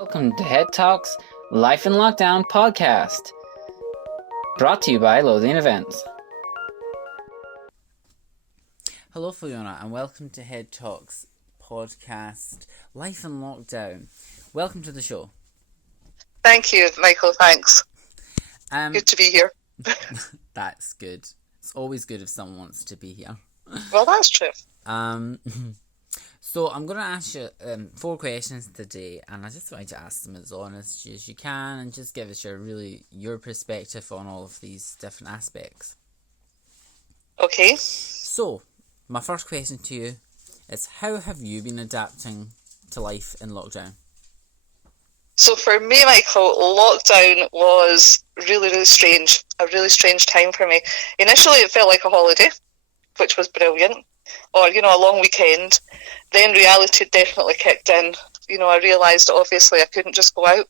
Welcome to Head Talks Life in Lockdown podcast, brought to you by Loathing Events. Hello, Fiona, and welcome to Head Talks podcast Life in Lockdown. Welcome to the show. Thank you, Michael. Thanks. Good to be here. That's good. It's always good if someone wants to be here. Well, that's true. So I'm going to ask you 4 questions today, and I just want you to ask them as honest as you can, and just give us your perspective on all of these different aspects. Okay. So, my first question to you is, how have you been adapting to life in lockdown? So for me, Michael, lockdown was really strange. A really strange time for me. Initially, it felt like a holiday, which was brilliant. Or, a long weekend. Then reality definitely kicked in. I realised that obviously I couldn't just go out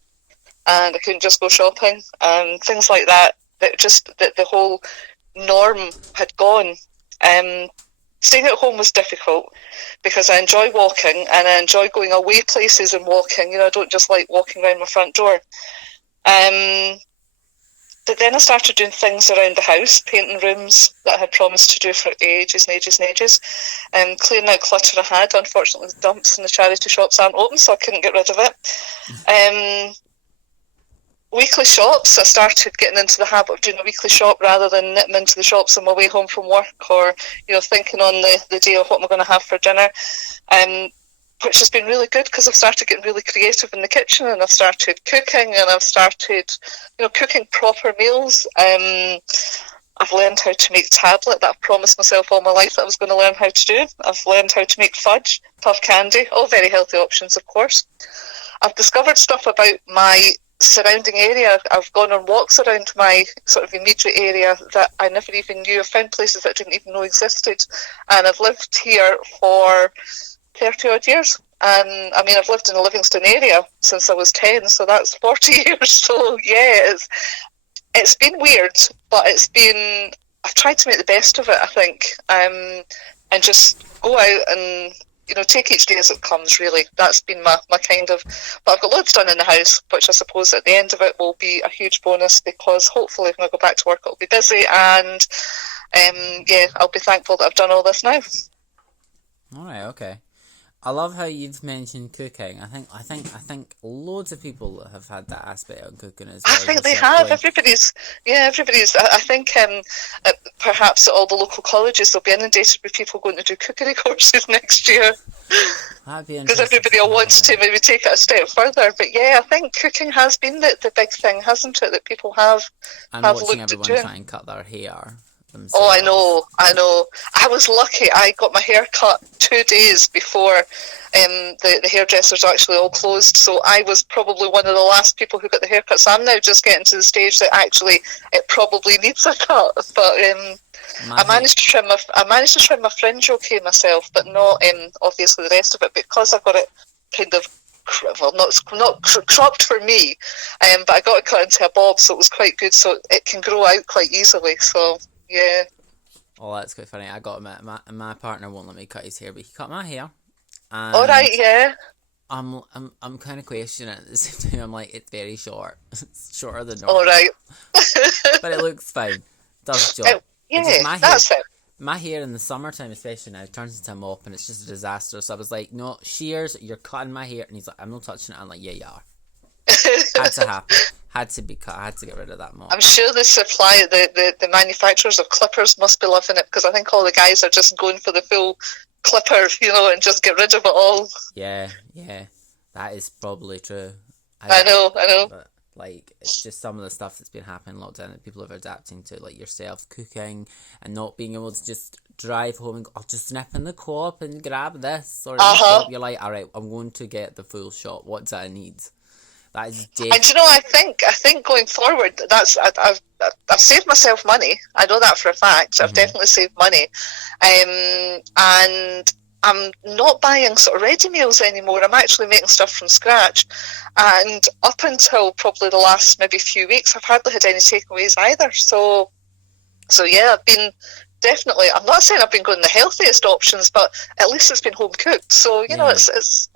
and I couldn't just go shopping and things like that. That the whole norm had gone. Staying at home was difficult because I enjoy walking and I enjoy going away places and walking. I don't just like walking around my front door. But then I started doing things around the house, painting rooms that I had promised to do for ages and ages and ages, and clearing out clutter I had. Unfortunately, the dumps in the charity shops aren't open, so I couldn't get rid of it. Weekly shops, I started getting into the habit of doing a weekly shop rather than nipping into the shops on my way home from work or, thinking on the day of what am I going to have for dinner. Which has been really good because I've started getting really creative in the kitchen and I've started cooking and I've started, cooking proper meals. I've learned how to make tablet that I've promised myself all my life that I was going to learn how to do. I've learned how to make fudge, puff candy, all very healthy options, of course. I've discovered stuff about my surrounding area. I've gone on walks around my sort of immediate area that I never even knew. I've found places that I didn't even know existed. And I've lived here for 30 odd years. And I've lived in the Livingston area since I was 10, so that's 40 years. So yeah, it's been weird, but I've tried to make the best of it, I think, and just go out and take each day as it comes, really. That's been my kind of... But I've got loads done in the house, which I suppose at the end of it will be a huge bonus because hopefully when I go back to work it'll be busy and I'll be thankful that I've done all this now. Alright, okay. I love how you've mentioned cooking. I think loads of people have had that aspect of cooking as well. I think they have. Everybody's. I think perhaps at all the local colleges they'll be inundated with people going to do cookery courses next year. That'd be interesting. Because everybody will want to maybe take it a step further. But yeah, I think cooking has been the big thing, hasn't it? That people have watching looked everyone at doing. try and cut their hair themselves. Oh, I know. I was lucky. I got my hair cut 2 days before the hairdressers are actually all closed. So I was probably one of the last people who got the haircut. So I'm now just getting to the stage that actually it probably needs a cut. But I managed to trim my fringe okay myself, but not obviously the rest of it because I got it kind of. Well, not cropped for me, but I got it cut into a bob, so it was quite good. So it can grow out quite easily. So yeah. Oh, that's quite funny. I got my partner won't let me cut his hair, but he cut my hair. All right, yeah. I'm kind of questioning it at the same time. I'm like, it's very short. It's shorter than normal. All right. But it looks fine. Does the job. That's it. My hair in the summertime, especially now, turns into a mop and it's just a disaster. So I was like, no, shears, you're cutting my hair. And he's like, I'm not touching it. I'm like, yeah, you are. Had to happen. Had to be cut. I had to get rid of that mop. I'm sure the manufacturers of clippers must be loving it because I think all the guys are just going for the full clipper, and just get rid of it all. Yeah. That is probably true. I know. But, it's just some of the stuff that's been happening in lockdown that people are adapting to, like yourself, cooking and not being able to just drive home and go, I'll just nip in the co-op and grab this. Or in the shop, you're like, all right, I'm going to get the full shot. What do I need? That is and I think going forward, I've saved myself money. I know that for a fact. Mm-hmm. I've definitely saved money, and I'm not buying sort of ready meals anymore. I'm actually making stuff from scratch. And up until probably the last maybe few weeks, I've hardly had any takeaways either. So yeah, I've been definitely. I'm not saying I've been going the healthiest options, but at least it's been home cooked. So you know, it's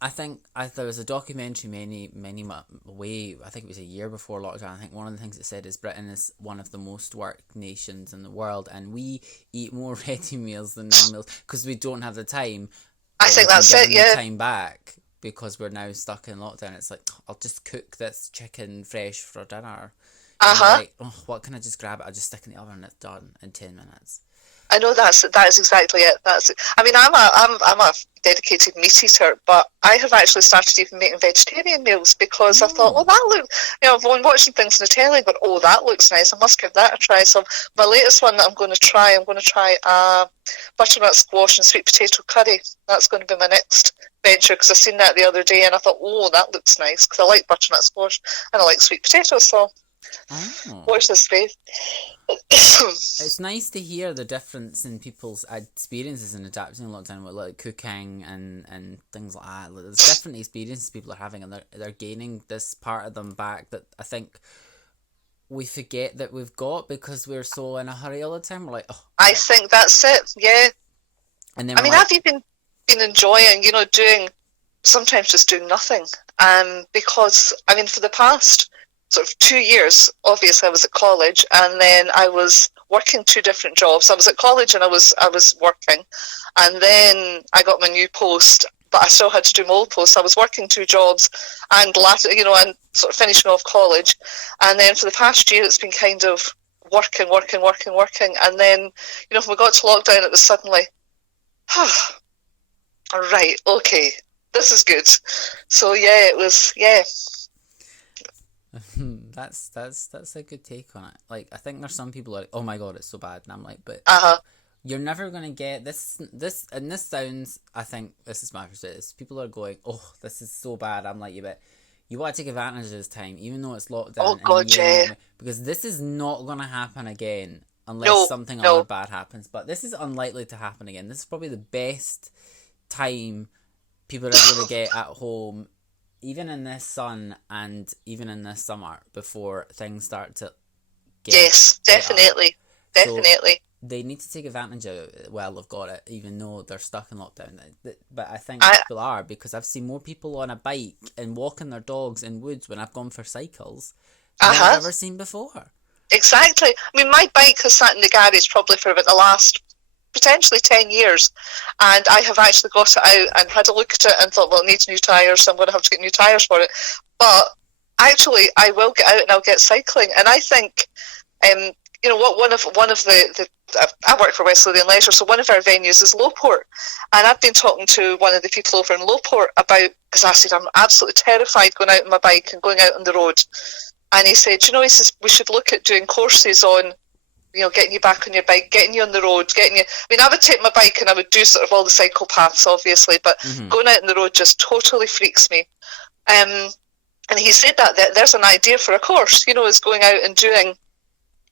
I think there was a documentary way, I think it was a year before lockdown. I think one of the things it said is Britain is one of the most worked nations in the world, and we eat more ready meals than meals because we don't have the time. I think that's it, yeah. Time back because we're now stuck in lockdown. It's like, I'll just cook this chicken fresh for dinner. Like, oh, what can I just grab? I'll just stick in the oven and it's done in 10 minutes. I know that is exactly it. I mean, I'm a dedicated meat eater, but I have actually started even making vegetarian meals because I thought, well, that looks, I've been watching things on the telly, but that looks nice. I must give that a try. So my latest one that I'm going to try butternut squash and sweet potato curry. That's going to be my next venture because I seen that the other day and I thought, oh, that looks nice because I like butternut squash and I like sweet potatoes. So watch this space. It's nice to hear the difference in people's experiences in adapting to lockdown with like cooking and things like that. There's different experiences people are having and they're gaining this part of them back that I think we forget that we've got because we're so in a hurry all the time. We're like, oh. I think that's it, yeah. And then I've even been enjoying, sometimes just doing nothing. Because, for the past sort of 2 years, obviously I was at college and then I was working 2 different jobs. I was at college and I was working, and then I got my new post, but I still had to do my old post. I was working 2 jobs and and sort of finishing off college, and then for the past year it's been kind of working, and then when we got to lockdown it was suddenly, right, okay, this is good. So yeah, it was, yeah. That's a good take on it. Like, I think there's some people like, oh my god, it's so bad, and I'm like, but you're never gonna get this, and this sounds, I think this is my perspective. People are going, oh, this is so bad. I'm like, yeah, but you want to take advantage of this time, even though it's locked down. Oh god, yeah. Because this is not gonna happen again unless something other bad happens. But this is unlikely to happen again. This is probably the best time people are ever gonna get at home, even in this sun and even in this summer, before things start to get... Yes, definitely. Definitely. So they need to take advantage of it while they've got it, even though they're stuck in lockdown. But I think people are, because I've seen more people on a bike and walking their dogs in woods when I've gone for cycles than I've ever seen before. Exactly. I mean, my bike has sat in the garage probably for about the last potentially 10 years, and I have actually got it out and had a look at it and thought, well, it needs new tyres, so I'm going to have to get new tyres for it. But actually I will get out and I'll get cycling. And I think one of the I work for West Lothian Leisure, so one of our venues is Lowport, and I've been talking to one of the people over in Lowport about, because I said I'm absolutely terrified going out on my bike and going out on the road, and he said, he says we should look at doing courses on getting you back on your bike, getting you on the road, I would take my bike and I would do sort of all the cycle paths, obviously, but going out on the road just totally freaks me. And he said that there's an idea for a course, is going out and doing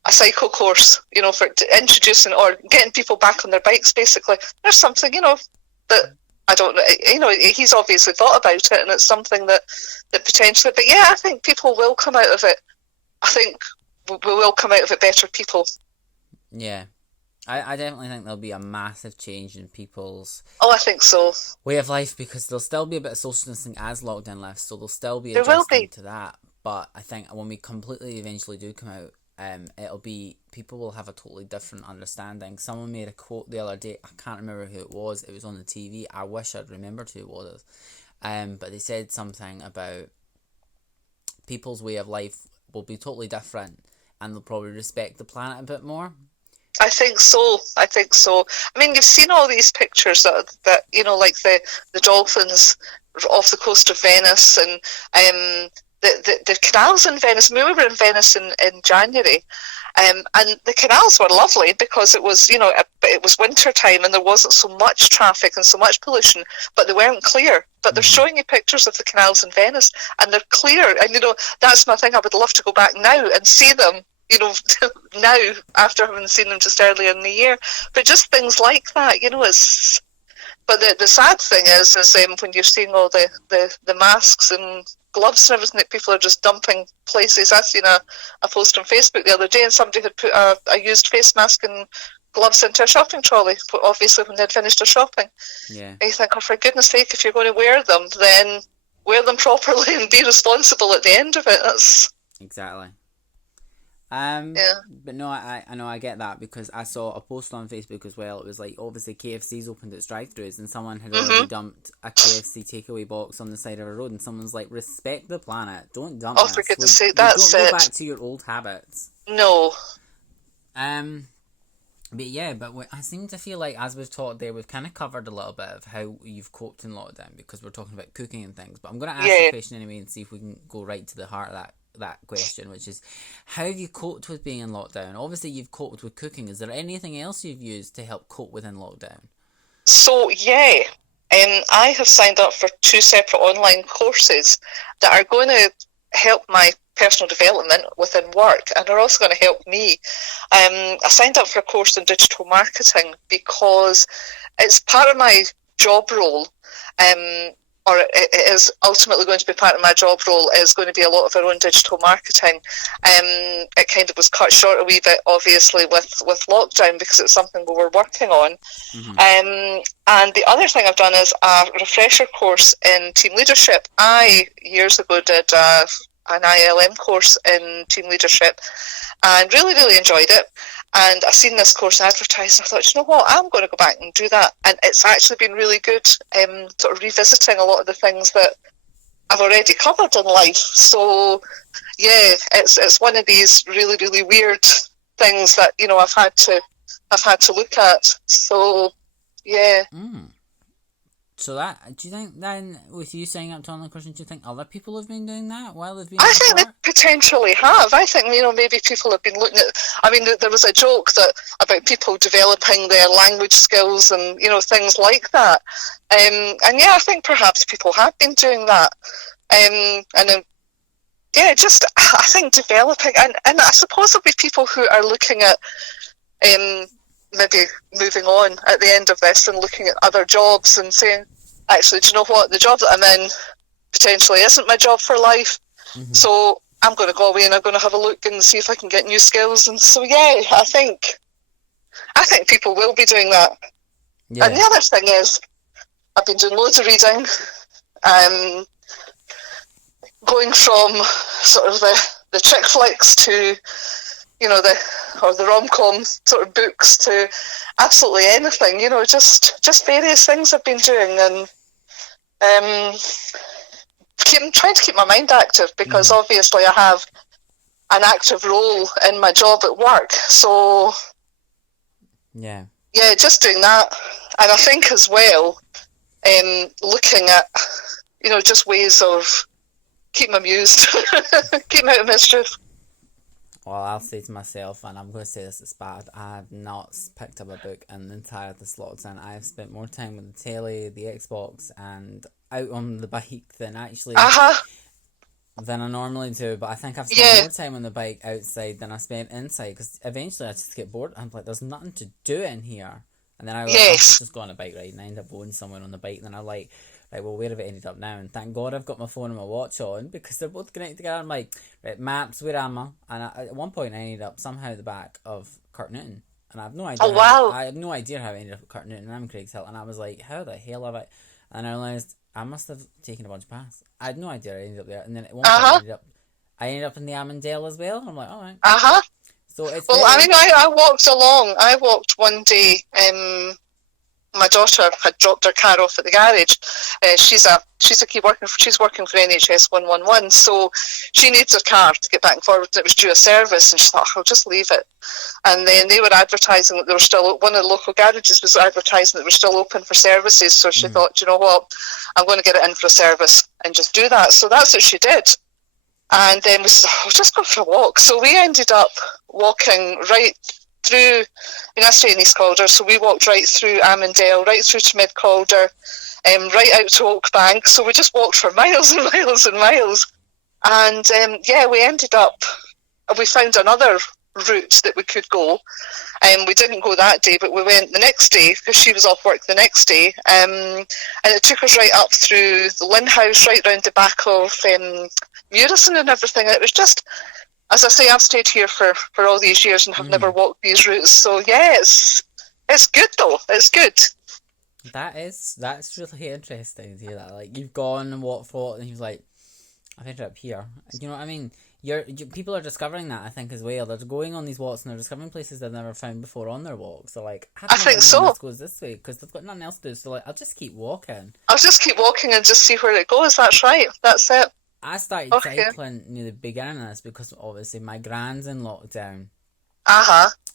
a cycle course, for introducing or getting people back on their bikes, basically. There's something, that I don't know, he's obviously thought about it, and it's something that potentially, but yeah, I think people will come out of it. I think we will come out of it better people. Yeah, I definitely think there'll be a massive change in people's... Oh, I think so. ...way of life, because there'll still be a bit of social distancing as lockdown lifts, so there'll still be adjusting to that. But I think when we completely eventually do come out, it'll be... people will have a totally different understanding. Someone made a quote the other day, I can't remember who it was on the TV, I wish I'd remembered who it was. But they said something about people's way of life will be totally different, and they'll probably respect the planet a bit more. I think so. I mean, you've seen all these pictures that like the dolphins off the coast of Venice, and the canals in Venice. I mean, we were in Venice in January, and the canals were lovely because it was it was winter time and there wasn't so much traffic and so much pollution, but they weren't clear. But they're showing you pictures of the canals in Venice and they're clear, and that's my thing. I would love to go back now and see them. Now, after having seen them just earlier in the year, but just things like that, it's. But the sad thing is when you're seeing all the masks and gloves and everything that people are just dumping places. I seen a post on Facebook the other day, and somebody had put a used face mask and gloves into a shopping trolley, obviously when they'd finished their shopping. Yeah. And you think, oh, for goodness sake, if you're going to wear them, then wear them properly and be responsible at the end of it. That's... Exactly. Yeah. But no, I know, I get that, because I saw a post on Facebook as well. It was like, obviously KFC's opened its drive-thrus, and someone had already dumped a KFC takeaway box on the side of a road, and someone's like, respect the planet, don't dump Oh, this. for goodness sake, that's don't it. go back to your old habits. No. But yeah, I seem to feel like, as we've talked there, we've kind of covered a little bit of how you've coped in lockdown, because we're talking about cooking and things. But I'm going to ask the question anyway and see if we can go right to the heart of that question, which is, how have you coped with being in lockdown? Obviously, you've coped with cooking. Is there anything else you've used to help cope within lockdown? So, yeah, I have signed up for 2 separate online courses that are going to help my personal development within work, and are also going to help me. I signed up for a course in digital marketing because it's part of my job role, or it is ultimately going to be part of my job role, is going to be a lot of our own digital marketing. It kind of was cut short a wee bit, obviously, with lockdown, because it's something we were working on. And the other thing I've done is a refresher course in team leadership. I, years ago, did an ILM course in team leadership and really, really enjoyed it. And I seen this course advertised, and I thought, you know what, I'm going to go back and do that. And it's actually been really good, sort of revisiting a lot of the things that I've already covered in life. So, yeah, it's one of these really, really weird things that, you know, I've had to look at. So, yeah. So do you think then, with you signing up to online courses, do you think other people have been doing that while they've been? I think they potentially have. I think, you know, maybe people have been looking at. I mean, there was a joke about people developing their language skills and, you know, things like that. And yeah, I think perhaps people have been doing that. Yeah, just I think developing, and I suppose there'll be people who are looking at maybe moving on at the end of this and looking at other jobs and saying, actually, do you know what, the job that I'm in potentially isn't my job for life, so I'm going to go away and I'm going to have a look and see if I can get new skills. And so, yeah, I think people will be doing that. Yeah. And the other thing is, I've been doing loads of reading, going from sort of the chick flicks to, you know, the rom-com sort of books to absolutely anything, you know, just various things I've been doing, and trying to keep my mind active, because obviously I have an active role in my job at work. So yeah, just doing that. And I think as well, looking at, you know, just ways of keeping amused, keeping out of mischief. Well, I'll say to myself, and I'm going to say this, it's bad, I have not picked up a book in the entire of this lockdown. I've spent more time with the telly, the Xbox, and out on the bike than actually than I normally do. But I think I've spent more time on the bike outside than I spent inside, because eventually I just get bored. I'm like, there's nothing to do in here. And then I was just go on a bike ride, and I end up going somewhere on the bike, and then I'm like, right, well, where have it ended up now? And thank God I've got my phone and my watch on, because they're both connected together. I'm like, right, maps, where am I? And at one point I ended up somehow at the back of Cartnewton, and I have no idea. Oh, wow. I had no idea how I ended up at Cartnewton, and I'm in Craigshill, and I was like, how the hell have I? And I realised I must have taken a bunch of paths. I had no idea I ended up there. And then at one point I ended up in the Armandale as well. I'm like, all right. So it's I mean, I walked along. I walked one day. My daughter had dropped her car off at the garage. She's working for NHS 111, so she needs her car to get back and forward. And it was due a service, and she thought, I'll just leave it. And then they were advertising that they were still. One of the local garages was advertising that they were still open for services. So she thought, you know what, I'm going to get it in for a service and just do that. So that's what she did. And then we said, I'll just go for a walk. So we ended up walking right through, I stay in East Calder, so we walked right through Armandale, right through to Mid Calder, right out to Oakbank. So we just walked for miles and miles and miles. And we ended up, we found another route that we could go. We didn't go that day, but we went the next day, because she was off work the next day. And it took us right up through the Lynn House, right round the back of Murison and everything. And it was just as I say, I've stayed here for all these years and have never walked these routes. So yeah, it's good though. It's good. That's really interesting to hear that. Like, you've gone and walked for it, and he was like, I've ended up here. You know what I mean? People are discovering that, I think, as well. They're going on these walks and they're discovering places they've never found before on their walks. They're like, I think so. This goes this way, because they've got nothing else to do. So like, I'll just keep walking. I'll just keep walking and just see where it goes. That's right. That's it. I started cycling near the beginning of this because obviously my gran's in lockdown.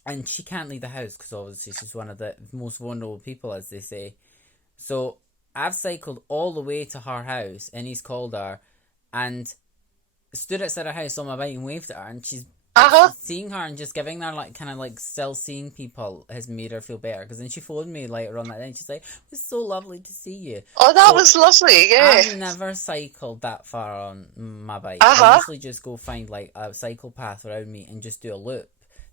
And she can't leave the house because obviously she's one of the most vulnerable people, as they say. So I've cycled all the way to her house in East Calder and stood outside her house on my bike and waved at her, and she's seeing her and just giving her like kind of like still seeing people has made her feel better, because then she phoned me later on that day and she's like, it was so lovely to see you. Oh, that was lovely. Yeah, I've never cycled that far on my bike. I usually just go find like a cycle path around me and just do a loop,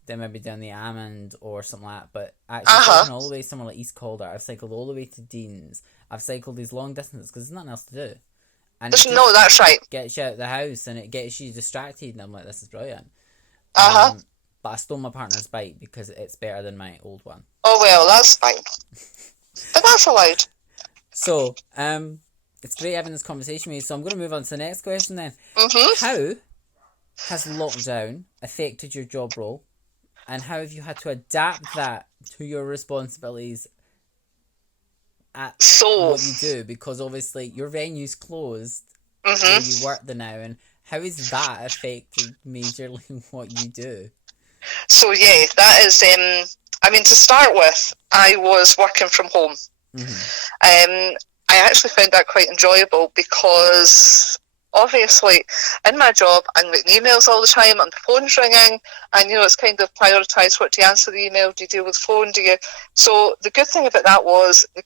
then maybe down the Almond or something like that. But actually cycling all the way somewhere like East Calder, I've cycled all the way to Dean's. I've cycled these long distances because there's nothing else to do. And that's right. Gets you out of the house and it gets you distracted, and I'm like, this is brilliant. But I stole my partner's bike because it's better than my old one. Oh well, that's fine. But that's allowed. So, it's great having this conversation with you. So I'm going to move on to the next question then. How has lockdown affected your job role, and how have you had to adapt that to your responsibilities at what you do? Because obviously your venue's closed where you work there now, and how has that affected majorly what you do? So yeah, that is, I mean, to start with, I was working from home. I actually found that quite enjoyable because obviously in my job I'm getting emails all the time and the phone's ringing, and it's kind of prioritised, what do you answer the email, do you deal with the phone, so the good thing about that was my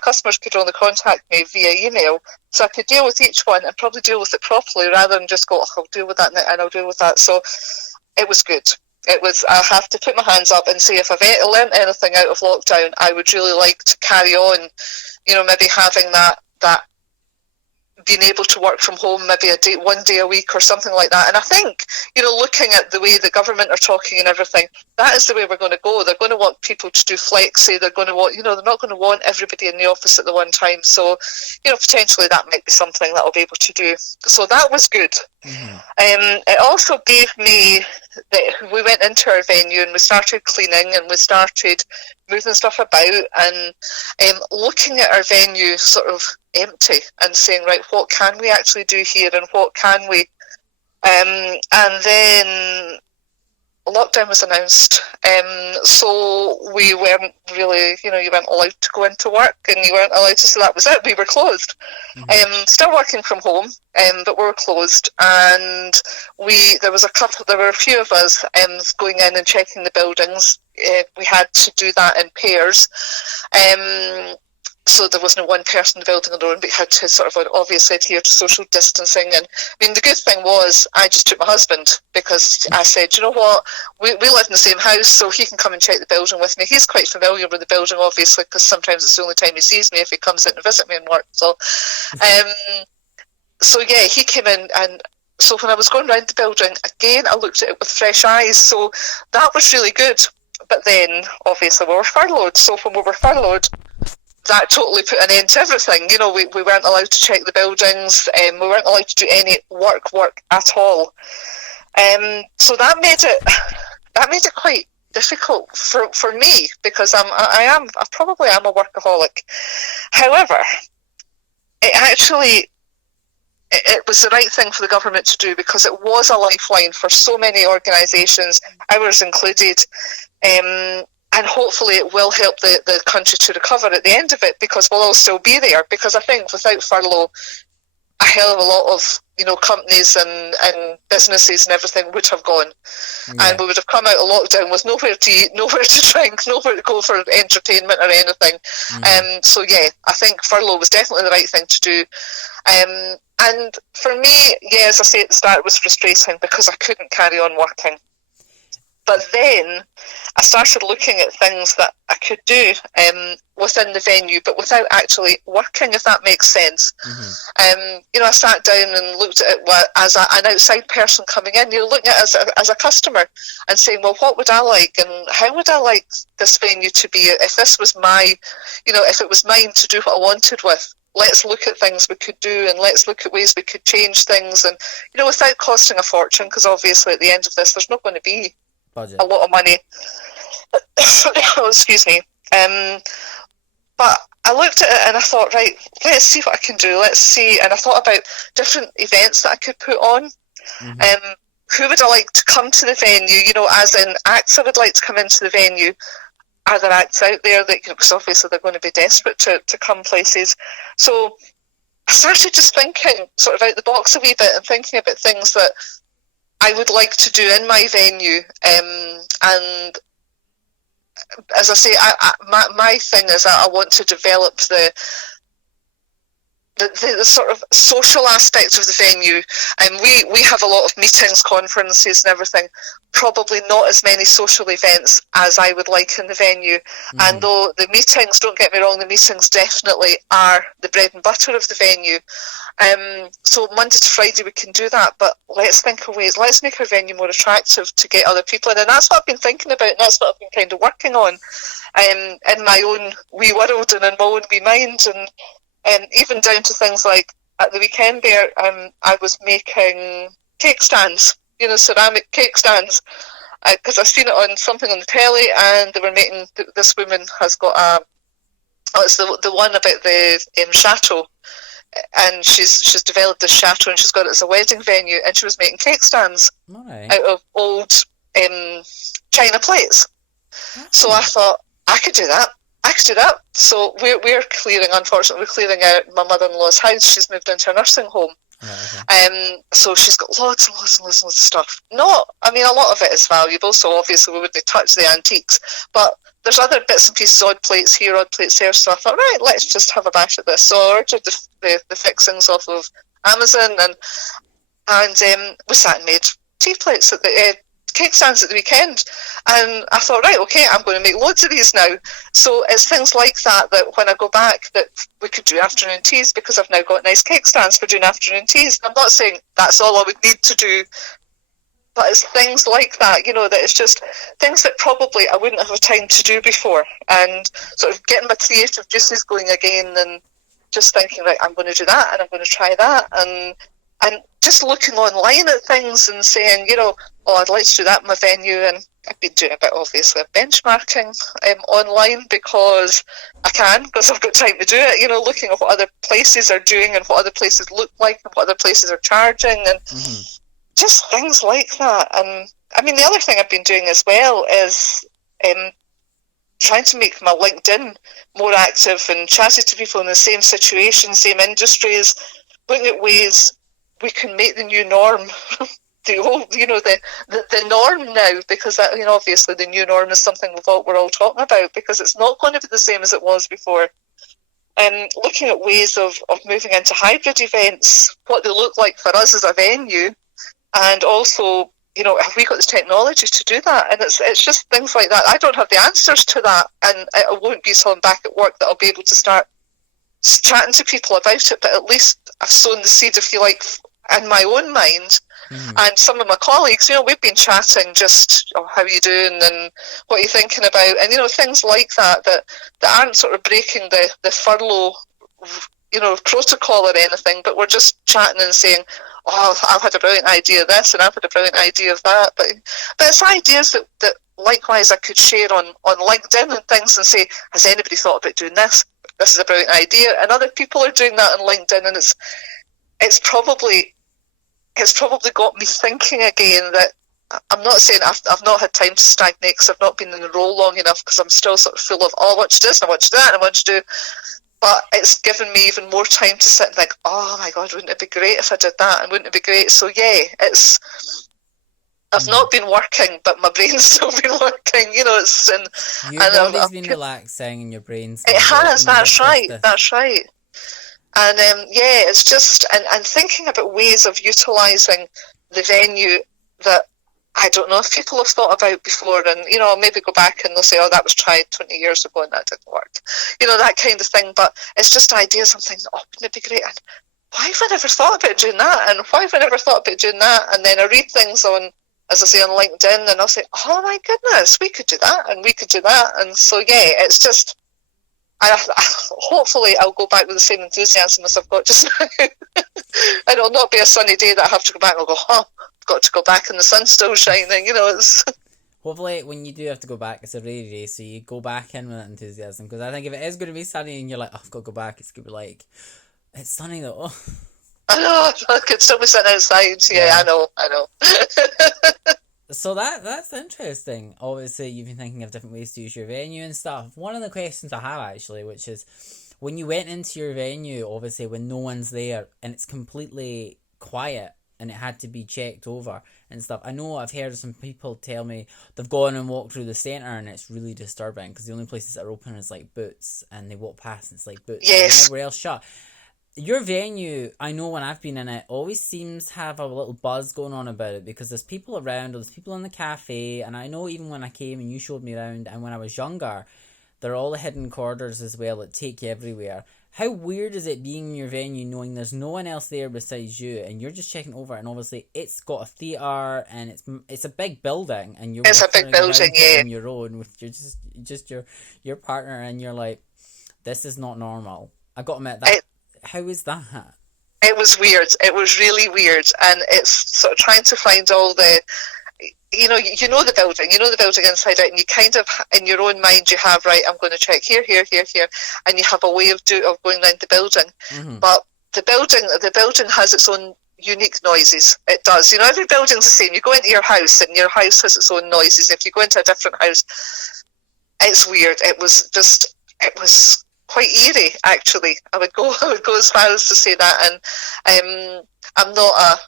customers could only contact me via email, so I could deal with each one and probably deal with it properly rather than just go, I'll deal with that and I'll deal with that. So it was good. I have to put my hands up and say, if I've learnt anything out of lockdown, I would really like to carry on, maybe having that being able to work from home maybe one day a week or something like that. And I think, looking at the way the government are talking and everything, that is the way we're going to go. They're going to want people to do flexi. They're going to want, they're not going to want everybody in the office at the one time. So, potentially that might be something that I'll be able to do. So that was good. It also gave me, we went into our venue and we started cleaning and we started moving stuff about and looking at our venue sort of empty and saying, right, what can we actually do here and what can we, and then lockdown was announced, so we weren't really, you weren't allowed to go into work and you weren't allowed to, so that was it, we were closed. Still working from home, but we were closed, and there were a few of us going in and checking the buildings. We had to do that in pairs, so there wasn't one person in the building alone, but you had to sort of obviously adhere to social distancing. And I mean, the good thing was I just took my husband, because I said, you know what, we live in the same house, so he can come and check the building with me. He's quite familiar with the building, obviously, because sometimes it's the only time he sees me if he comes in to visit me and work. So, so yeah, he came in, and so when I was going around the building, again, I looked at it with fresh eyes. So that was really good. But then, obviously, we were furloughed. So when we were furloughed, that totally put an end to everything. We weren't allowed to check the buildings. We weren't allowed to do any work at all. So that made it quite difficult for me, because I probably am a workaholic. However, it was the right thing for the government to do, because it was a lifeline for so many organisations, ours included, and hopefully it will help the country to recover at the end of it, because we'll all still be there. Because I think without furlough, a hell of a lot of companies and businesses and everything would have gone, and we would have come out of lockdown with nowhere to eat, nowhere to drink, nowhere to go for entertainment or anything. So yeah, I think furlough was definitely the right thing to do. And for me, as I say at the start, it was frustrating because I couldn't carry on working. But then I started looking at things that I could do within the venue, but without actually working, if that makes sense. I sat down and looked at it as an outside person coming in, looking at it as a customer and saying, well, what would I like and how would I like this venue to be if this was if it was mine to do what I wanted with. Let's look at things we could do and let's look at ways we could change things and, without costing a fortune, because obviously at the end of this, there's not going to be budget. A lot of money. Oh, excuse me. But I looked at it and I thought, right, let's see what I can do. Let's see. And I thought about different events that I could put on. Who would I like to come to the venue? As in acts I would like to come into the venue. Are there acts out there that, because obviously they're going to be desperate to come places. So I started just thinking sort of out the box a wee bit and thinking about things that I would like to do in my venue. And as I say, my thing is that I want to develop the sort of social aspect of the venue, and we have a lot of meetings, conferences and everything, probably not as many social events as I would like in the venue. And though the meetings, don't get me wrong, the meetings definitely are the bread and butter of the venue. So Monday to Friday we can do that, but let's think of ways, let's make our venue more attractive to get other people in, and that's what I've been thinking about, and that's what I've been kind of working on in my own wee world and in my own wee mind. And even down to things like at the weekend there, I was making cake stands, ceramic cake stands, because I've seen it on something on the telly, and they were making. This woman has got it's the one about the chateau, and she's developed this chateau, and she's got it as a wedding venue, and she was making cake stands out of old china plates. So I thought I could do that. So we're clearing, unfortunately, we're clearing out my mother-in-law's house. She's moved into a nursing home. So she's got lots and lots and lots and lots of stuff. A lot of it is valuable, so obviously we wouldn't touch the antiques. But there's other bits and pieces, odd plates here, odd plates there. So I thought, right, let's just have a bash at this. So I ordered the fixings off of Amazon, and we sat and made tea plates at the cake stands at the weekend, and I thought, right, okay, I'm going to make loads of these now. So it's things like that when I go back that we could do afternoon teas, because I've now got nice cake stands for doing afternoon teas. I'm not saying that's all I would need to do, but it's things like that, that it's just things that probably I wouldn't have time to do before, and sort of getting my creative juices going again, and just thinking, right, I'm going to do that, and I'm going to try that, and just looking online at things and saying, I'd like to do that in my venue. And I've been doing a bit, obviously, of benchmarking online because I've got time to do it, looking at what other places are doing and what other places look like and what other places are charging, and just things like that. And the other thing I've been doing as well is trying to make my LinkedIn more active and chatting to people in the same situation, same industries, looking at ways we can make the new norm the old, the norm now, because that, obviously the new norm is something we're all talking about, because it's not going to be the same as it was before. Looking at ways of moving into hybrid events, what they look like for us as a venue, and also, have we got the technology to do that? And it's just things like that. I don't have the answers to that, and it won't be until I'm back at work that I'll be able to start chatting to people about it, but at least I've sown the seed, if you like, in my own mind. And some of my colleagues, we've been chatting just, how are you doing and what are you thinking about, and things like that aren't sort of breaking the furlough protocol or anything, but we're just chatting and saying, I've had a brilliant idea of this and I've had a brilliant idea of that, but it's ideas that likewise I could share on LinkedIn and things and say, has anybody thought about doing this? This is a brilliant idea, and other people are doing that on LinkedIn, and it's probably got me thinking again that I'm not saying I've not had time to stagnate because I've not been in the role long enough, because I'm still sort of full of, I want to do this, I want to do that, and I want to do, but it's given me even more time to sit and think, oh my God, wouldn't it be great if I did that, and wouldn't it be great? So yeah, I've not been working, but my brain's still been working, your body's been relaxing and your brain's... It has, that's right. And it's just, and thinking about ways of utilising the venue that I don't know if people have thought about before, and maybe go back and they'll say, "Oh, that was tried 20 years ago and that didn't work," that kind of thing. But it's just ideas. I'm thinking, "Oh, wouldn't it be great?" And why have I never thought about doing that? And why have I never thought about doing that? And then I read things on, as I say, on LinkedIn, and I'll say, "Oh my goodness, we could do that, and we could do that." And so it's just. Hopefully I'll go back with the same enthusiasm as I've got just now. And it'll not be a sunny day that I have to go back and I'll go, I've got to go back and the sun's still shining, it's... Hopefully when you do have to go back, it's a rainy day, so you go back in with that enthusiasm, because I think if it is going to be sunny and you're like, I've got to go back, it's going to be like, it's sunny though. I know, I could still be sitting outside. Yeah. I know. So that's interesting. Obviously, you've been thinking of different ways to use your venue and stuff. One of the questions I have, actually, which is, when you went into your venue, obviously, when no one's there, and it's completely quiet, and it had to be checked over and stuff. I know I've heard some people tell me they've gone and walked through the centre, and it's really disturbing, because the only places that are open is, like, Boots, and they walk past, and it's like Boots, yes. And everywhere else shut. Your venue, I know when I've been in it, always seems to have a little buzz going on about it, because there's people around, or there's people in the cafe, and I know even when I came and you showed me around, and when I was younger, there are all the hidden corridors as well that take you everywhere. How weird is it being in your venue knowing there's no one else there besides you, and you're just checking over, and obviously it's got a theatre, and it's a big building, and you're a big building, on your own with your partner, and you're like, this is not normal. I got to admit that. How is that? It was weird. It was really weird, and it's sort of trying to find all the, you know the building inside out, and you kind of, in your own mind, you have, right, I'm going to check here, and you have a way of going around the building. Mm-hmm. But the building has its own unique noises. It does. Every building's the same. You go into your house, and your house has its own noises. If you go into a different house, it's weird. It was quite eerie, actually. I would go as far as to say that, and I'm not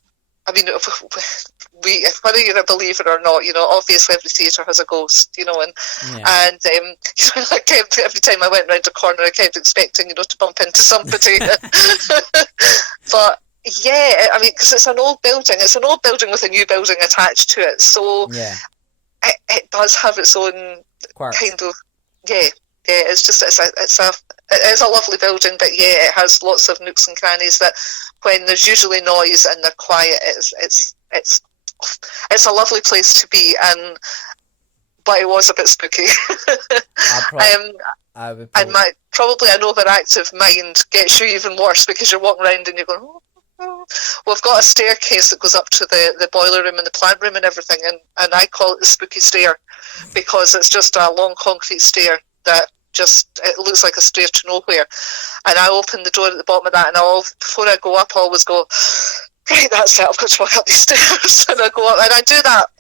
whether you're a believer or not, obviously every theatre has a ghost, and I kept, every time I went round a corner, I kept expecting, to bump into somebody. But yeah, because it's an old building with a new building attached to it, so it does have its own quirk. Kind of, it's just it is a lovely building, but it has lots of nooks and crannies that, when there's usually noise and they're quiet, it's a lovely place to be, but it was a bit spooky. And probably an overactive mind gets you even worse, because you're walking around and you're going, oh. We've got a staircase that goes up to the boiler room and the plant room and everything, and I call it the spooky stair, because it's just a long concrete stair that it looks like a stair to nowhere. And I open the door at the bottom of that, and before I go up, I always go, right, that's it, I've got to walk up these stairs. And I go up, and I do that,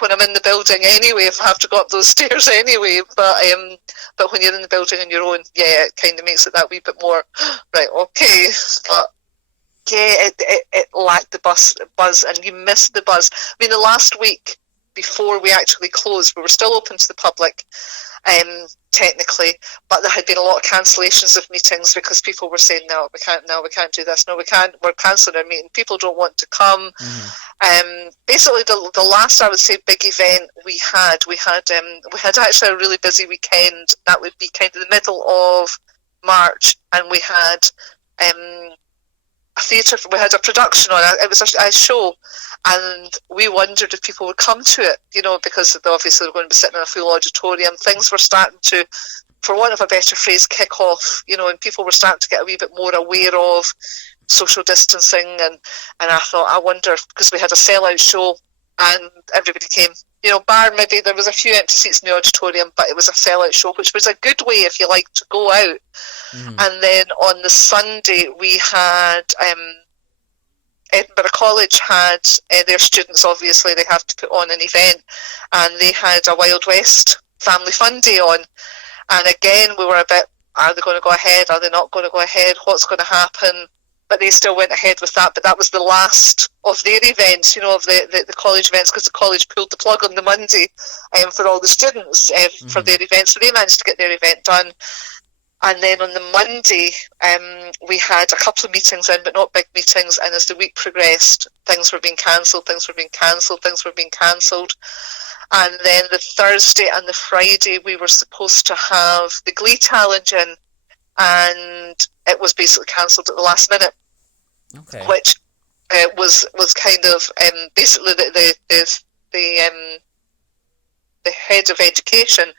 when I'm in the building anyway, if I have to go up those stairs anyway. But when you're in the building on your own, it kind of makes it that wee bit more, right, okay. But it lacked the buzz, and you missed the buzz. The last week before we actually closed, we were still open to the public, technically, but there had been a lot of cancellations of meetings, because people were saying, no, we can't do this, no, we can't, we're cancelling our meeting, people don't want to come. Basically the last, I would say, big event we had actually a really busy weekend. That would be kind of the middle of March, and we had a theatre, we had a production on it. It was a show, and we wondered if people would come to it, because obviously they're going to be sitting in a full auditorium. Things were starting to, for want of a better phrase, kick off, and people were starting to get a wee bit more aware of social distancing, and I thought, I wonder, because we had a sellout show and everybody came, bar maybe there was a few empty seats in the auditorium, but it was a sellout show, which was a good way if you like to go out. And then on the Sunday we had Edinburgh College had their students, obviously they have to put on an event, and they had a Wild West Family Fun Day on, and again we were a bit, are they going to go ahead, are they not going to go ahead, what's going to happen? But they still went ahead with that. But that was the last of their events, of the college events, because the college pulled the plug on the Monday for all the students for their events. So they managed to get their event done. And then on the Monday, we had a couple of meetings in, but not big meetings. And as the week progressed, things were being cancelled, things were being cancelled, things were being cancelled. And then the Thursday and the Friday, we were supposed to have the Glee challenge in, and it was basically cancelled at the last minute. Okay. Which was kind of basically the head of education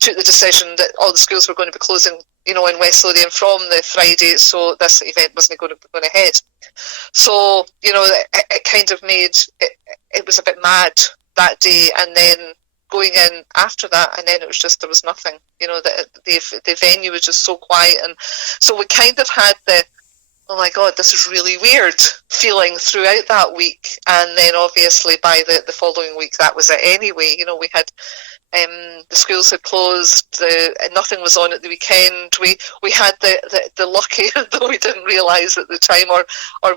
took the decision that all the schools were going to be closing, in West Lothian from the Friday, so this event wasn't going ahead. So, it kind of made, it was a bit mad that day, and then going in after that, and then it was just, there was nothing, the venue was just so quiet, and so we kind of had the, oh my God, this is really weird feeling throughout that week. And then obviously by the following week, that was it anyway. We had, the schools had closed, nothing was on at the weekend. We had the lucky, though we didn't realise at the time, or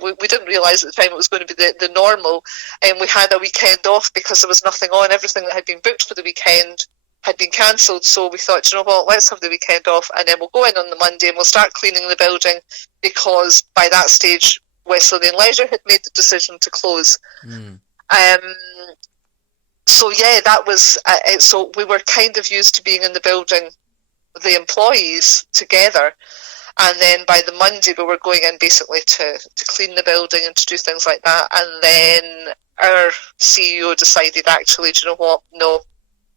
we didn't realise at the time it was going to be the normal, and we had a weekend off because there was nothing on. Everything that had been booked for the weekend had been cancelled, so we thought, let's have the weekend off, and then we'll go in on the Monday and we'll start cleaning the building, because by that stage West Lothian Leisure had made the decision to close. So yeah, that was so we were kind of used to being in the building, the employees together, and then by the Monday we were going in basically to clean the building and to do things like that. And then our CEO decided, actually, do you know what, no,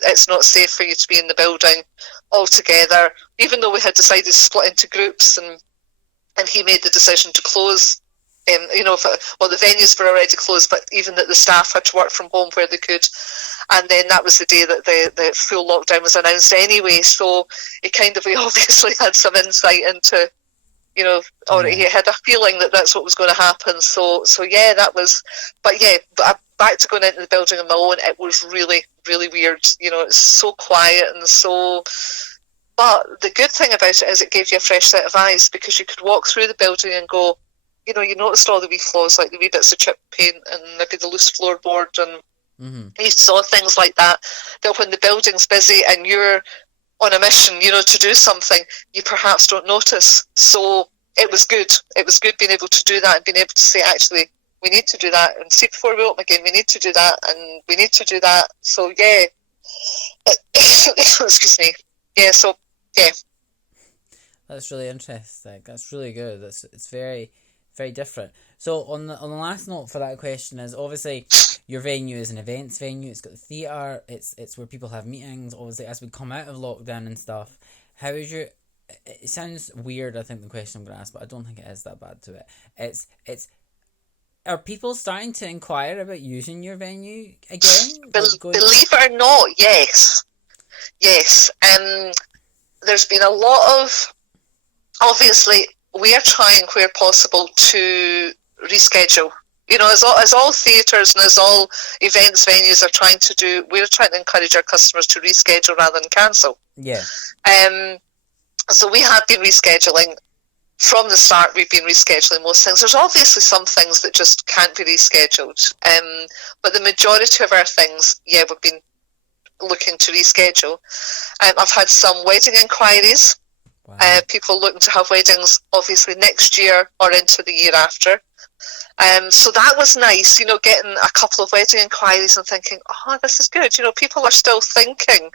it's not safe for you to be in the building all together, even though we had decided to split into groups, and he made the decision to close. The venues were already closed, but even that the staff had to work from home where they could. And then that was the day that the full lockdown was announced anyway. So he obviously had some insight into, or he had a feeling that that's what was going to happen. So yeah, that was, but back to going into the building on my own, it was really, really weird. It's so quiet and so. But the good thing about it is it gave you a fresh set of eyes, because you could walk through the building and go, you noticed all the wee flaws, like the wee bits of chip paint and maybe the loose floorboard, and you saw things like that when the building's busy and you're on a mission, to do something, you perhaps don't notice. So it was good. It was good being able to do that and being able to say, actually, we need to do that, and see, before we open again, we need to do that, and we need to do that. So yeah, excuse me. Yeah, so yeah. That's really interesting. That's really good. It's very, very different. So on the last note for that question is, obviously your venue is an events venue. It's got the theatre. It's where people have meetings. Obviously, as we come out of lockdown and stuff, how is your? It sounds weird, I think, the question I'm going to ask, but I don't think it is that bad to it. It's. Are people starting to inquire about using your venue again? Believe it or not, yes. There's been a lot of, obviously, we are trying where possible to reschedule. As all theatres and as all events venues are trying to do, we're trying to encourage our customers to reschedule rather than cancel. Yeah. So we have been rescheduling. From the start, we've been rescheduling most things. There's obviously some things that just can't be rescheduled. But the majority of our things, yeah, we've been looking to reschedule. I've had some wedding inquiries. Wow. People looking to have weddings, obviously, next year or into the year after. So that was nice, getting a couple of wedding inquiries and thinking, oh, this is good. People are still thinking,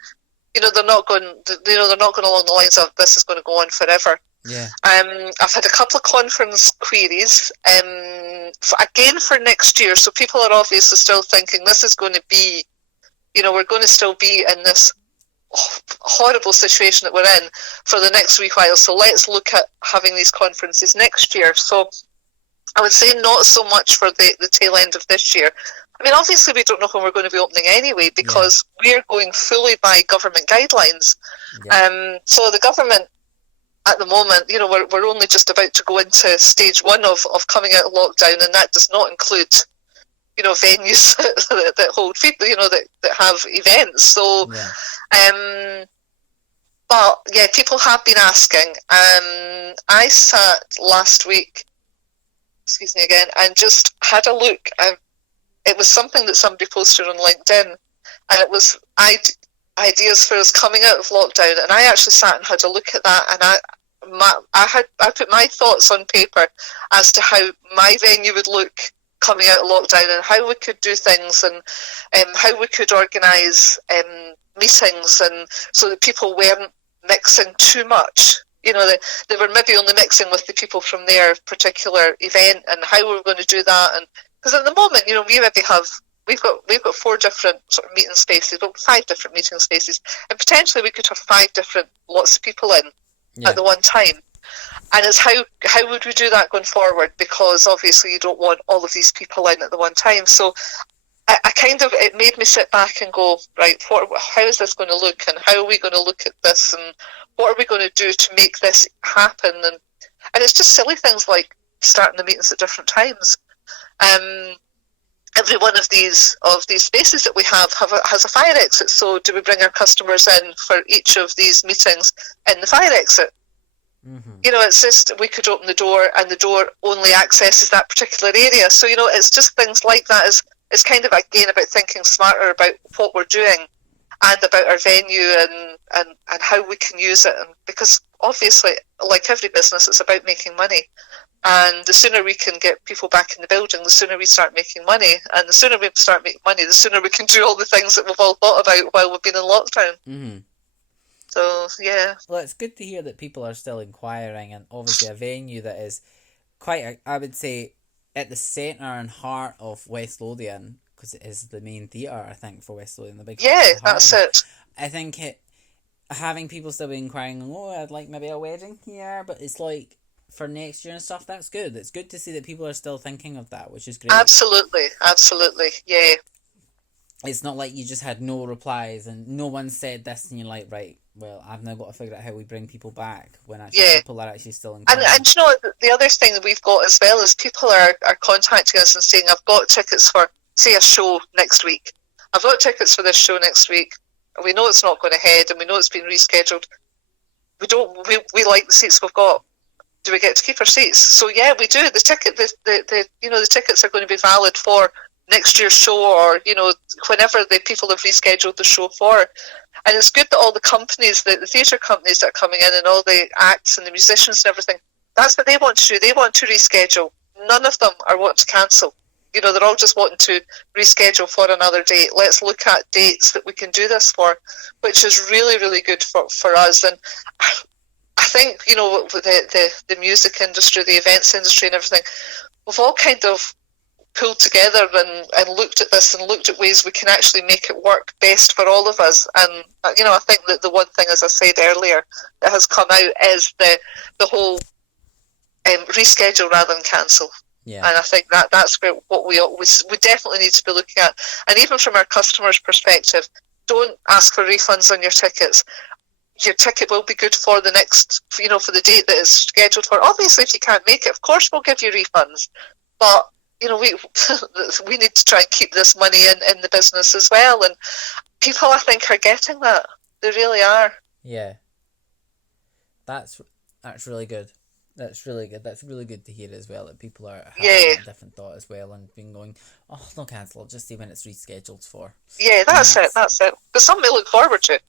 they're not going along the lines of this is going to go on forever. Yeah. I've had a couple of conference queries, for next year. So people are obviously still thinking this is going to be, we're going to still be in this horrible situation that we're in for the next wee while. So let's look at having these conferences next year. So I would say not so much for the tail end of this year. I mean, obviously we don't know when we're going to be opening anyway, because we're going fully by government guidelines. Yeah. So the government, at the moment, we're only just about to go into stage 1 of coming out of lockdown, and that does not include, venues that hold people, that have events. So, but yeah, people have been asking. I sat last week, excuse me again, and just had a look. It was something that somebody posted on LinkedIn, and it was ideas for us coming out of lockdown, and I actually sat and had a look at that, and I put my thoughts on paper as to how my venue would look coming out of lockdown, and how we could do things, and how we could organise meetings, and so that people weren't mixing too much. They were maybe only mixing with the people from their particular event, and how we were going to do that. And because at the moment, we've got 4 different sort of meeting spaces, well, 5 different meeting spaces, and potentially we could have 5 different lots of people in at the one time. And it's how would we do that going forward? Because obviously you don't want all of these people in at the one time. So it made me sit back and go, right, how is this going to look, and how are we going to look at this, and what are we going to do to make this happen? And it's just silly things like starting the meetings at different times. Every one of these spaces that we has a fire exit. So do we bring our customers in for each of these meetings in the fire exit? Mm-hmm. It's just, we could open the door, and the door only accesses that particular area. So it's just things like that. It's kind of, again, about thinking smarter about what we're doing, and about our venue, and how we can use it. And because obviously, like every business, it's about making money. And the sooner we can get people back in the building, the sooner we start making money. And the sooner we start making money, the sooner we can do all the things that we've all thought about while we've been in lockdown. Mm-hmm. So, yeah. Well, it's good to hear that people are still inquiring, and obviously a venue that is quite, I would say, at the centre and heart of West Lothian, because it is the main theatre, I think, for West Lothian. That's it. I think having people still be inquiring, I'd like maybe a wedding here, but it's like, for next year and stuff, that's good. It's good to see that people are still thinking of that, which is great. Absolutely, yeah. It's not like you just had no replies and no one said this, and you're like, right, well, I've now got to figure out how we bring people back, when actually people are actually still in. And the other thing that we've got as well is people are contacting us and saying, I've got tickets for, say, a show next week. I've got tickets for this show next week. We know it's not going ahead, and we know it's been rescheduled. We like the seats we've got. Do we get to keep our seats? So yeah, we do. The tickets are going to be valid for next year's show, or whenever the people have rescheduled the show for. And it's good that all the companies, the theatre companies that are coming in, and all the acts and the musicians and everything, that's what they want to do. They want to reschedule. None of them are wanting to cancel. They're all just wanting to reschedule for another date. Let's look at dates that we can do this for, which is really, really good for us. And I think, with the music industry, the events industry and everything, we've all kind of pulled together and looked at this, and looked at ways we can actually make it work best for all of us. And, I think that the one thing, as I said earlier, that has come out is the whole reschedule rather than cancel. Yeah. And I think that's what we definitely need to be looking at. And even from our customers' perspective, don't ask for refunds on your tickets. Your ticket will be good for the next, for the date that it's scheduled for. Obviously, if you can't make it, of course we'll give you refunds. But, we need to try and keep this money in the business as well. And people, I think, are getting that. They really are. Yeah. That's really good. That's really good. That's really good to hear as well, that people are having a different thought as well, and being going, don't cancel it, just see when it's rescheduled for. Yeah, that's it. Because something to look forward to.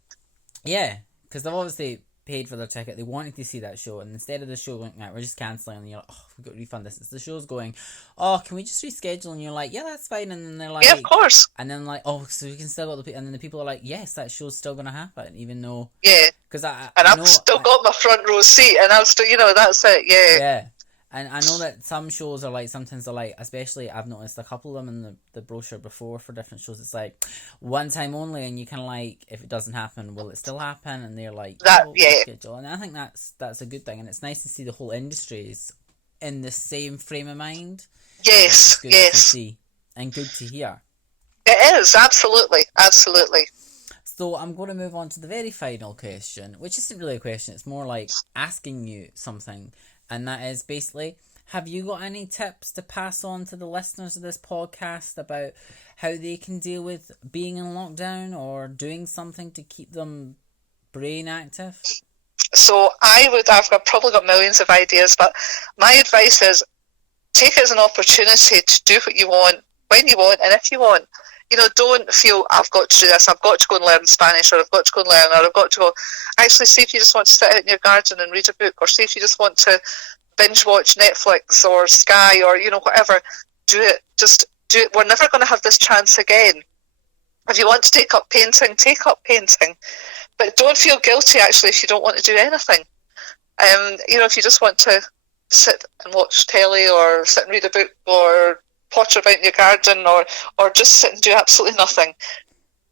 Yeah, because they've obviously paid for their ticket. They wanted to see that show, and instead of the show going, right, we're just cancelling, and you're like, we've got to refund this. It's the show's going, can we just reschedule? And you're like, yeah, that's fine. And then they're like, yeah, of course. And then like, so we can still got the people, and then the people are like, yes, that show's still going to happen, even though. Yeah. Because I've still got my front row seat, and I've still, that's it. Yeah. Yeah. And I know that some shows are like, sometimes they're like, especially I've noticed a couple of them in the brochure before for different shows, it's like one time only, and you can like, if it doesn't happen, will it still happen? And they're like, schedule. And I think that's a good thing, and it's nice to see the whole industry is in the same frame of mind. Yes, good to see and good to hear. It is, absolutely. So I'm going to move on to the very final question, which isn't really a question, it's more like asking you something. And that is basically, have you got any tips to pass on to the listeners of this podcast about how they can deal with being in lockdown, or doing something to keep them brain active? So I've probably got millions of ideas, but my advice is take it as an opportunity to do what you want, when you want, and if you want. don't feel I've got to do this, I've got to go and learn Spanish, or I've got to go and learn, or I've got to go. Actually, see if you just want to sit out in your garden and read a book, or see if you just want to binge watch Netflix or Sky, or, whatever. Do it. Just do it. We're never going to have this chance again. If you want to take up painting, take up painting. But don't feel guilty, actually, if you don't want to do anything. If you just want to sit and watch telly, or sit and read a book, or potter about in your garden, or just sit and do absolutely nothing.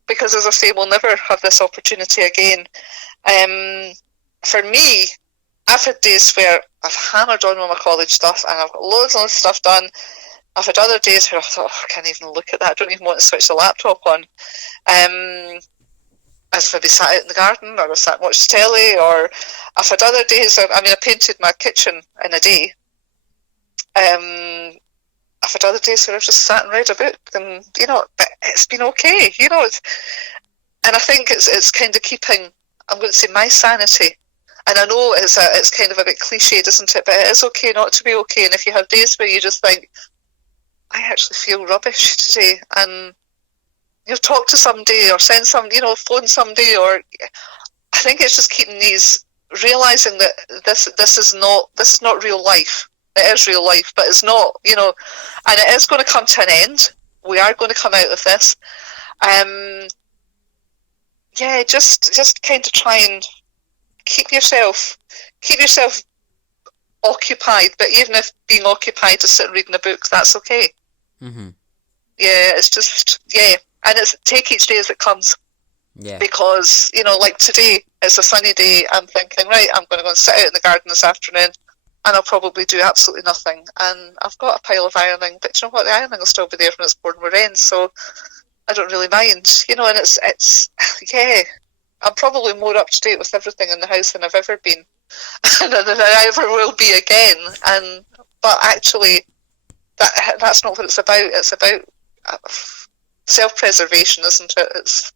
Because, as I say, we'll never have this opportunity again. For me, I've had days where I've hammered on with my college stuff, and I've got loads and loads of stuff done. I've had other days where I thought, I can't even look at that, I don't even want to switch the laptop on. I've maybe sat out in the garden, or I've sat and watched telly, or I've had other days, I painted my kitchen in a day. I've had other days where I've just sat and read a book, and, but it's been okay, and I think it's kind of keeping, I'm going to say, my sanity. And I know it's kind of a bit cliched, isn't it? But it is okay not to be okay. And if you have days where you just think, I actually feel rubbish today, and talk to somebody, or send somebody, phone somebody, or I think it's just keeping realising that this is not real life. It is real life, but it's not, and it is going to come to an end. We are going to come out of this. Just kind of try and keep yourself occupied, but even if being occupied is sitting reading a book, that's okay. Mm-hmm. Yeah, it's just, and it's take each day as it comes. Yeah. Because, like today, it's a sunny day, I'm thinking, right, I'm going to go and sit out in the garden this afternoon, and I'll probably do absolutely nothing. And I've got a pile of ironing, but you know what, the ironing will still be there when it's pouring with rain, so I don't really mind, and it's I'm probably more up to date with everything in the house than I've ever been, and than I ever will be again. But actually, that's not what it's about. It's about self-preservation, isn't it?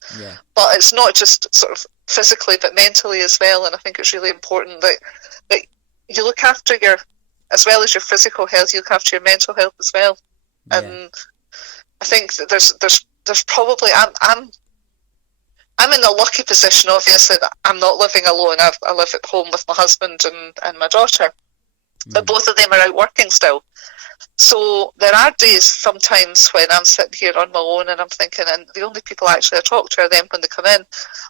But it's not just sort of physically, but mentally as well. And I think it's really important that you look after as well as your physical health, you look after your mental health as well. Yeah. And I think that there's probably I'm in a lucky position, obviously, that I'm not living alone. I live at home with my husband and my daughter. But both of them are out working still. So there are days sometimes when I'm sitting here on my own, and I'm thinking, and the only people actually I talk to are them when they come in.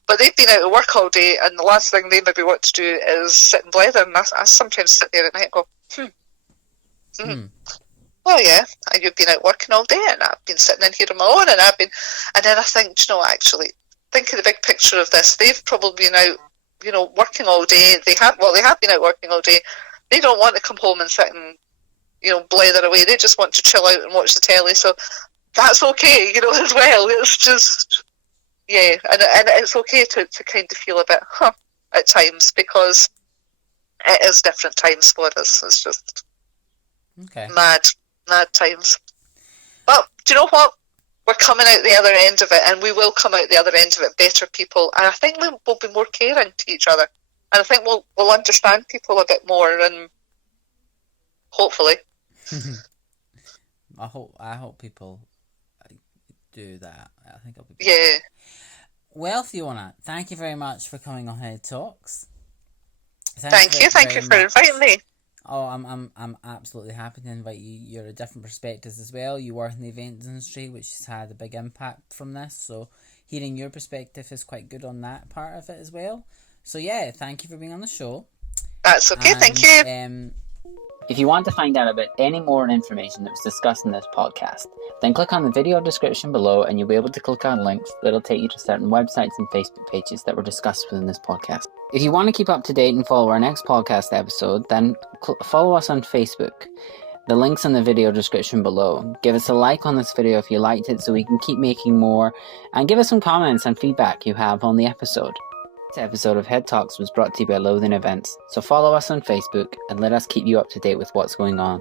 But they've been out at work all day, and the last thing they maybe want to do is sit and blether. And I sometimes sit there at night and go, oh yeah, and you've been out working all day, and I've been sitting in here on my own, and then I think, actually, think of the big picture of this. They've probably been out, working all day. They have been out working all day. They don't want to come home and sit and, blather away. They just want to chill out and watch the telly. So that's okay, as well. It's just, and it's okay to kind of feel a bit, at times, because it is different times for us. It's just mad times. But do you know what? We're coming out the other end of it, and we will come out the other end of it better people. And I think we'll be more caring to each other, and I think we'll understand people a bit more, and hopefully. I hope people do that. I think it'll be better. Yeah. Well, Fiona, thank you very much for coming on Head Talks. Thank you for inviting me. Oh, I'm absolutely happy to invite you. You're a different perspectives as well. You work in the events industry, which has had a big impact from this. So hearing your perspective is quite good on that part of it as well. So yeah, thank you for being on the show. That's okay, thank you. If you want to find out about any more information that was discussed in this podcast, then click on the video description below, and you'll be able to click on links that'll take you to certain websites and Facebook pages that were discussed within this podcast. If you want to keep up to date and follow our next podcast episode, then follow us on Facebook. The link's in the video description below. Give us a like on this video if you liked it so we can keep making more, and give us some comments and feedback you have on the episode. This episode of Head Talks was brought to you by Loathing Events, so follow us on Facebook and let us keep you up to date with what's going on.